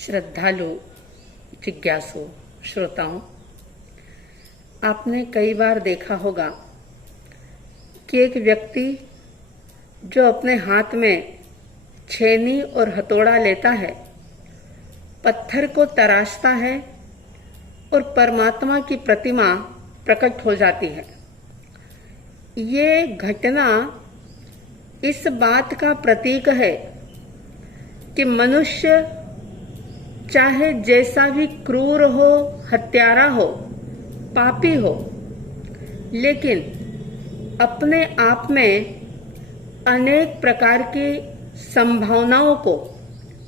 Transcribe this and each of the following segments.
श्रद्धालु जिज्ञासु श्रोताओं, आपने कई बार देखा होगा कि एक व्यक्ति जो अपने हाथ में छेनी और हथौड़ा लेता है, पत्थर को तराशता है और परमात्मा की प्रतिमा प्रकट हो जाती है। ये घटना इस बात का प्रतीक है कि मनुष्य चाहे जैसा भी क्रूर हो, हत्यारा हो, पापी हो, लेकिन अपने आप में अनेक प्रकार की संभावनाओं को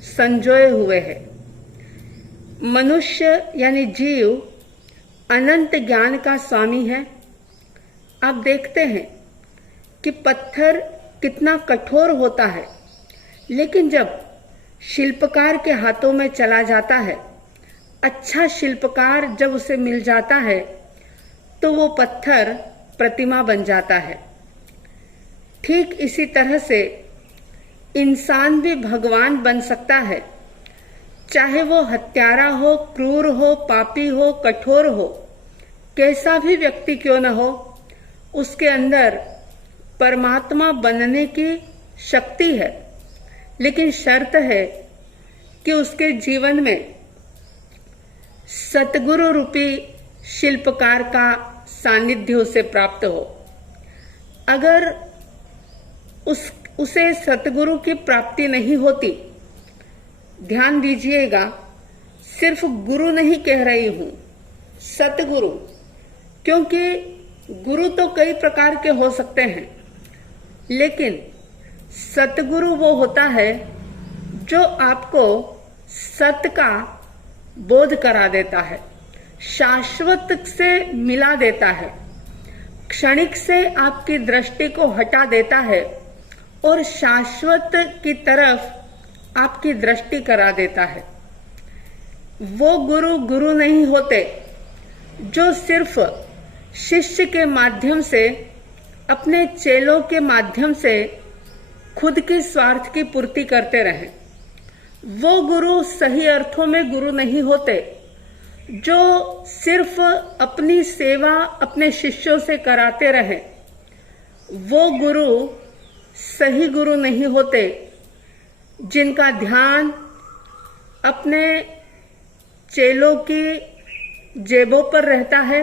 संजोए हुए है। मनुष्य यानी जीव अनंत ज्ञान का स्वामी है। आप देखते हैं कि पत्थर कितना कठोर होता है, लेकिन जब शिल्पकार के हाथों में चला जाता है, अच्छा शिल्पकार जब उसे मिल जाता है, तो वो पत्थर प्रतिमा बन जाता है। ठीक इसी तरह से इंसान भी भगवान बन सकता है, चाहे वो हत्यारा हो, क्रूर हो, पापी हो, कठोर हो, कैसा भी व्यक्ति क्यों न हो, उसके अंदर परमात्मा बनने की शक्ति है। लेकिन शर्त है कि उसके जीवन में सतगुरु रूपी शिल्पकार का सानिध्य उसे प्राप्त हो। अगर उसे सतगुरु की प्राप्ति नहीं होती, ध्यान दीजिएगा, सिर्फ गुरु नहीं कह रही हूं, सतगुरु, क्योंकि गुरु तो कई प्रकार के हो सकते हैं, लेकिन सतगुरु वो होता है जो आपको सत्य का बोध करा देता है, शाश्वत से मिला देता है, क्षणिक से आपकी दृष्टि को हटा देता है और शाश्वत की तरफ आपकी दृष्टि करा देता है। वो गुरु नहीं होते जो सिर्फ शिष्य के माध्यम से, अपने चेलों के माध्यम से खुद के स्वार्थ की पूर्ति करते रहे। वो गुरु सही अर्थों में गुरु नहीं होते जो सिर्फ अपनी सेवा अपने शिष्यों से कराते रहे। वो गुरु सही गुरु नहीं होते जिनका ध्यान अपने चेलों की जेबों पर रहता है,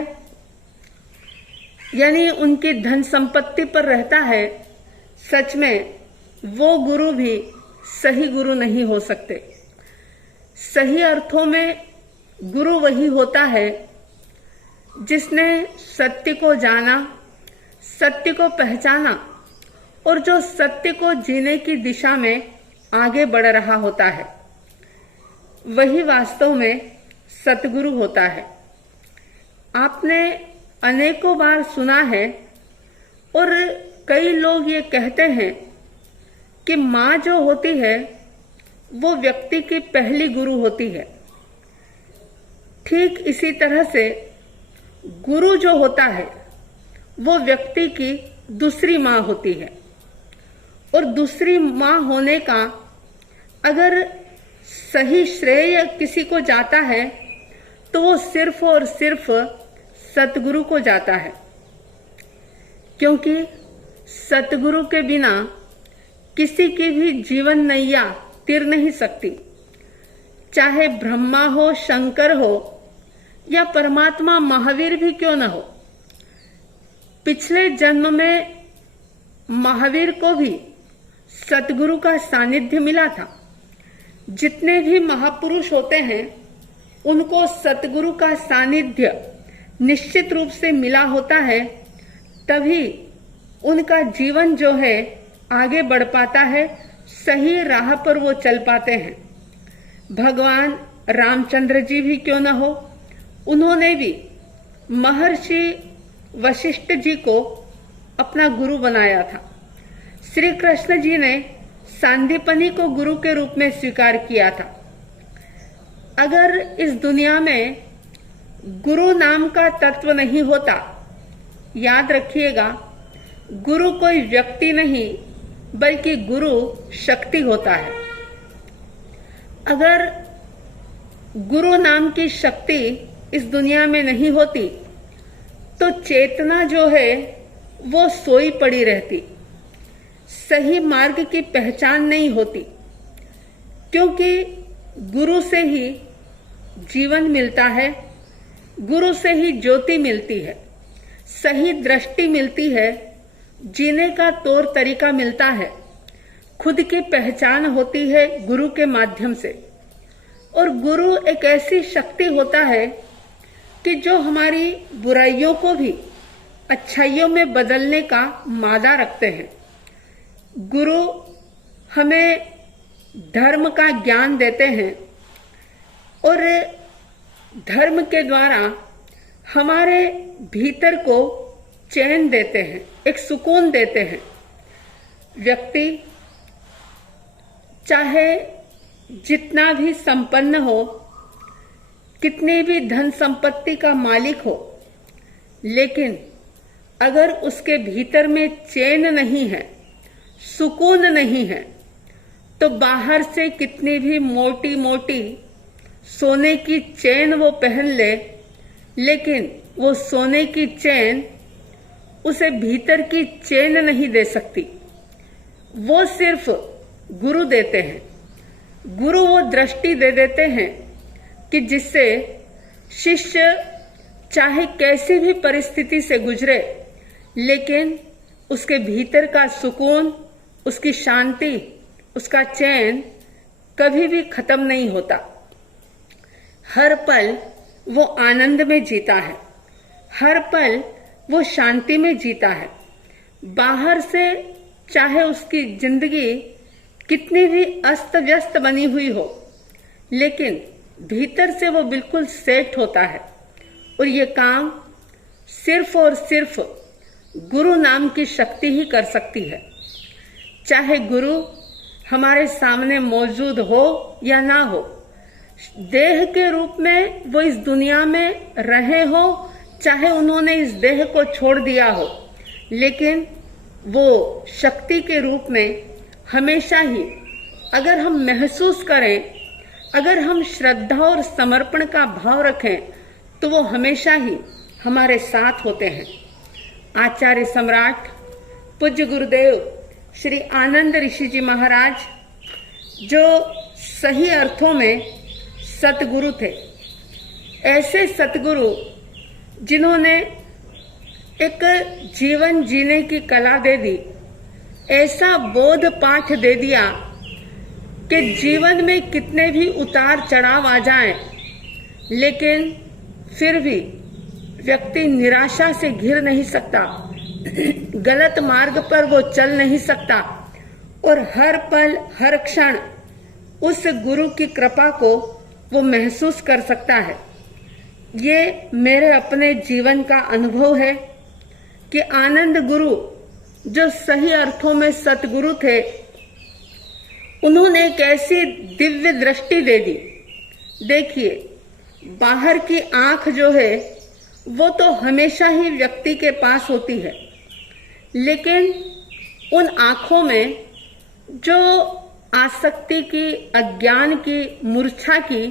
यानी उनकी धन संपत्ति पर रहता है। सच में वो गुरु भी सही गुरु नहीं हो सकते। सही अर्थों में गुरु वही होता है जिसने सत्य को जाना, सत्य को पहचाना और जो सत्य को जीने की दिशा में आगे बढ़ रहा होता है, वही वास्तव में सतगुरु होता है। आपने अनेकों बार सुना है और कई लोग ये कहते हैं कि माँ जो होती है वो व्यक्ति की पहली गुरु होती है। ठीक इसी तरह से गुरु जो होता है वो व्यक्ति की दूसरी माँ होती है। और दूसरी माँ होने का अगर सही श्रेय किसी को जाता है तो वो सिर्फ और सिर्फ सतगुरु को जाता है, क्योंकि सतगुरु के बिना किसी की भी जीवन नैया तिर नहीं सकती। चाहे ब्रह्मा हो, शंकर हो या परमात्मा महावीर भी क्यों न हो। पिछले जन्म में महावीर को भी सतगुरु का सानिध्य मिला था। जितने भी महापुरुष होते हैं उनको सतगुरु का सानिध्य निश्चित रूप से मिला होता है, तभी उनका जीवन जो है आगे बढ़ पाता है, सही राह पर वो चल पाते हैं। भगवान रामचंद्र जी भी क्यों न हो, उन्होंने भी महर्षि वशिष्ठ जी को अपना गुरु बनाया था। श्री कृष्ण जी ने सांदीपनी को गुरु के रूप में स्वीकार किया था। अगर इस दुनिया में गुरु नाम का तत्व नहीं होता, याद रखिएगा, गुरु कोई व्यक्ति नहीं बल्कि गुरु शक्ति होता है। अगर गुरु नाम की शक्ति इस दुनिया में नहीं होती तो चेतना जो है वो सोई पड़ी रहती, सही मार्ग की पहचान नहीं होती, क्योंकि गुरु से ही जीवन मिलता है, गुरु से ही ज्योति मिलती है, सही दृष्टि मिलती है, जीने का तौर तरीका मिलता है, खुद की पहचान होती है गुरु के माध्यम से। और गुरु एक ऐसी शक्ति होता है कि जो हमारी बुराइयों को भी अच्छाइयों में बदलने का मादा रखते हैं। गुरु हमें धर्म का ज्ञान देते हैं और धर्म के द्वारा हमारे भीतर को चैन देते हैं, एक सुकून देते हैं। व्यक्ति चाहे जितना भी संपन्न हो, कितनी भी धन संपत्ति का मालिक हो, लेकिन अगर उसके भीतर में चैन नहीं है, सुकून नहीं है, तो बाहर से कितनी भी मोटी मोटी सोने की चैन वो पहन ले, लेकिन वो सोने की चैन उसे भीतर की चैन नहीं दे सकती। वो सिर्फ गुरु देते हैं। गुरु वो दृष्टि दे देते हैं कि जिससे शिष्य चाहे कैसी भी परिस्थिति से गुजरे, लेकिन उसके भीतर का सुकून, उसकी शांति, उसका चैन कभी भी खत्म नहीं होता। हर पल वो आनंद में जीता है, हर पल वो शांति में जीता है। बाहर से चाहे उसकी जिंदगी कितनी भी अस्त व्यस्त बनी हुई हो, लेकिन भीतर से वो बिल्कुल सेट होता है। और ये काम सिर्फ और सिर्फ गुरु नाम की शक्ति ही कर सकती है। चाहे गुरु हमारे सामने मौजूद हो या ना हो, देह के रूप में वो इस दुनिया में रहे हो, चाहे उन्होंने इस देह को छोड़ दिया हो, लेकिन वो शक्ति के रूप में हमेशा ही, अगर हम महसूस करें, अगर हम श्रद्धा और समर्पण का भाव रखें, तो वो हमेशा ही हमारे साथ होते हैं। आचार्य सम्राट पूज्य गुरुदेव श्री आनंद ऋषि जी महाराज, जो सही अर्थों में सतगुरु थे, ऐसे सतगुरु जिन्होंने एक जीवन जीने की कला दे दी, ऐसा बोध पाठ दे दिया कि जीवन में कितने भी उतार चढ़ाव आ जाएं, लेकिन फिर भी व्यक्ति निराशा से घिर नहीं सकता, गलत मार्ग पर वो चल नहीं सकता, और हर पल हर क्षण उस गुरु की कृपा को वो महसूस कर सकता है। ये मेरे अपने जीवन का अनुभव है कि आनंद गुरु, जो सही अर्थों में सतगुरु थे, उन्होंने एक ऐसी दिव्य दृष्टि दे दी। देखिए, बाहर की आंख जो है वो तो हमेशा ही व्यक्ति के पास होती है, लेकिन उन आंखों में जो आसक्ति की, अज्ञान की, मूर्छा की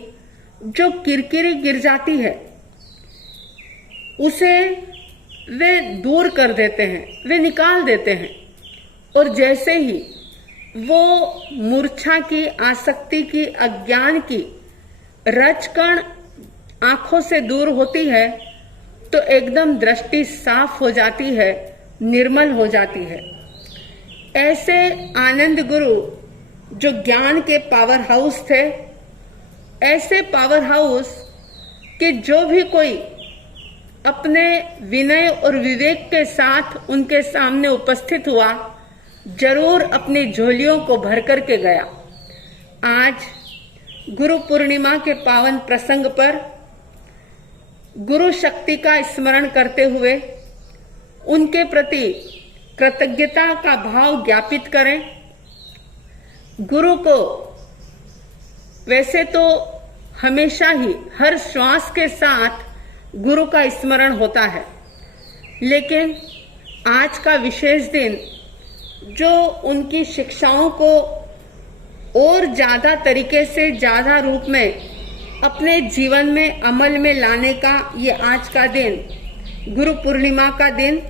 जो किरकिरी गिर जाती है, उसे वे दूर कर देते हैं, वे निकाल देते हैं। और जैसे ही वो मूर्छा की, आसक्ति की, अज्ञान की रजकण आंखों से दूर होती है, तो एकदम दृष्टि साफ हो जाती है, निर्मल हो जाती है। ऐसे आनंद गुरु जो ज्ञान के पावर हाउस थे, ऐसे पावर हाउस कि जो भी कोई अपने विनय और विवेक के साथ उनके सामने उपस्थित हुआ, जरूर अपनी झोलियों को भर करके गया। आज गुरु पूर्णिमा के पावन प्रसंग पर गुरु शक्ति का स्मरण करते हुए उनके प्रति कृतज्ञता का भाव ज्ञापित करें। गुरु को वैसे तो हमेशा ही हर श्वास के साथ गुरु का स्मरण होता है, लेकिन आज का विशेष दिन जो उनकी शिक्षाओं को और ज्यादा तरीके से, ज्यादा रूप में अपने जीवन में अमल में लाने का ये आज का दिन, गुरु पूर्णिमा का दिन,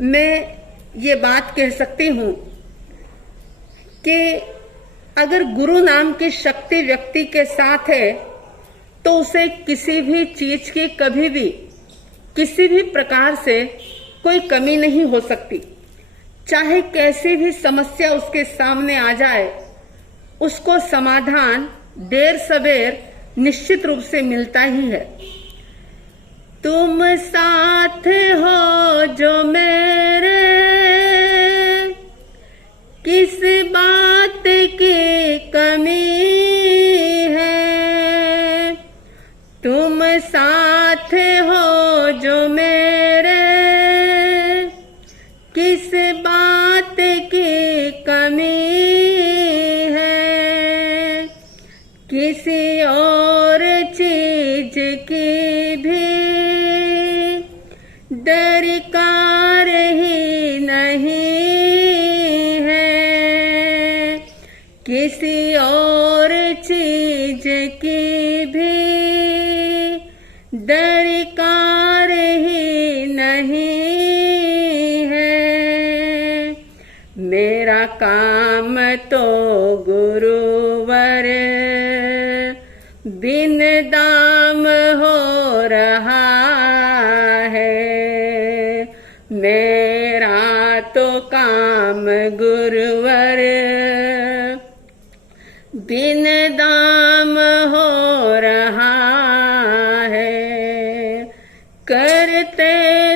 मैं ये बात कह सकती हूँ कि अगर गुरु नाम की शक्ति व्यक्ति के साथ है तो उसे किसी भी चीज की कभी भी किसी भी प्रकार से कोई कमी नहीं हो सकती। चाहे कैसी भी समस्या उसके सामने आ जाए, उसको समाधान देर सवेर निश्चित रूप से मिलता ही है। तुम साथ हो जो मेरे, किस बात की कमी है। तुम साथ हो जो मेरे, किस बात की कमी है। किसी और चीज की भी दरकार ही नहीं है। किसी और चीज की भी दरकार ही नहीं है। मेरा काम तो गुरुवर बिन दाम हो रहा है। मेरा तो काम गुरुवर बिन दाम हो रहा है। करते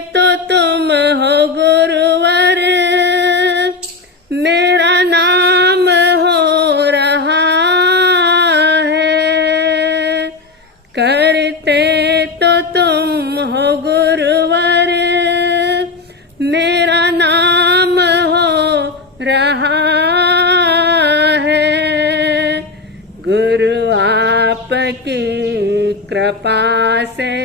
तो तुम हो गुरुवर, मेरा नाम हो रहा है। करते तो तुम हो गुरुवर, मेरा नाम हो रहा है। गुरु आपकी कृपा से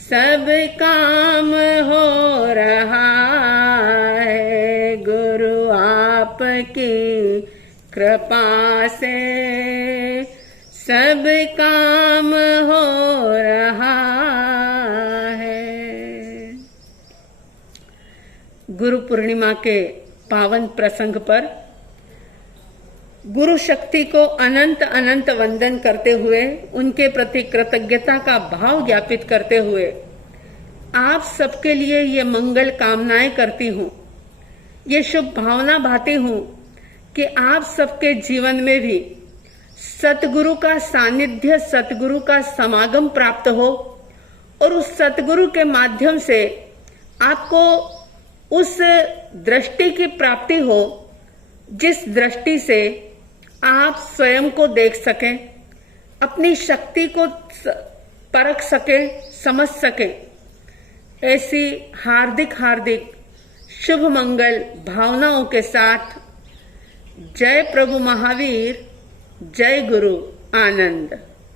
सब काम हो रहा है। गुरु आपकी कृपा से सब काम हो रहा है। गुरु पूर्णिमा के पावन प्रसंग पर गुरु शक्ति को अनंत अनंत वंदन करते हुए, उनके प्रति कृतज्ञता का भाव ज्ञापित करते हुए आप सबके लिए ये मंगल कामनाएं करती हूँ, ये शुभ भावना भाती हूँ कि आप सबके जीवन में भी सतगुरु का सानिध्य, सतगुरु का समागम प्राप्त हो और उस सतगुरु के माध्यम से आपको उस दृष्टि की प्राप्ति हो जिस दृष्टि से आप स्वयं को देख सकें, अपनी शक्ति को परख सकें, समझ सकें। ऐसी हार्दिक हार्दिक शुभ मंगल भावनाओं के साथ जय प्रभु महावीर, जय गुरु आनंद।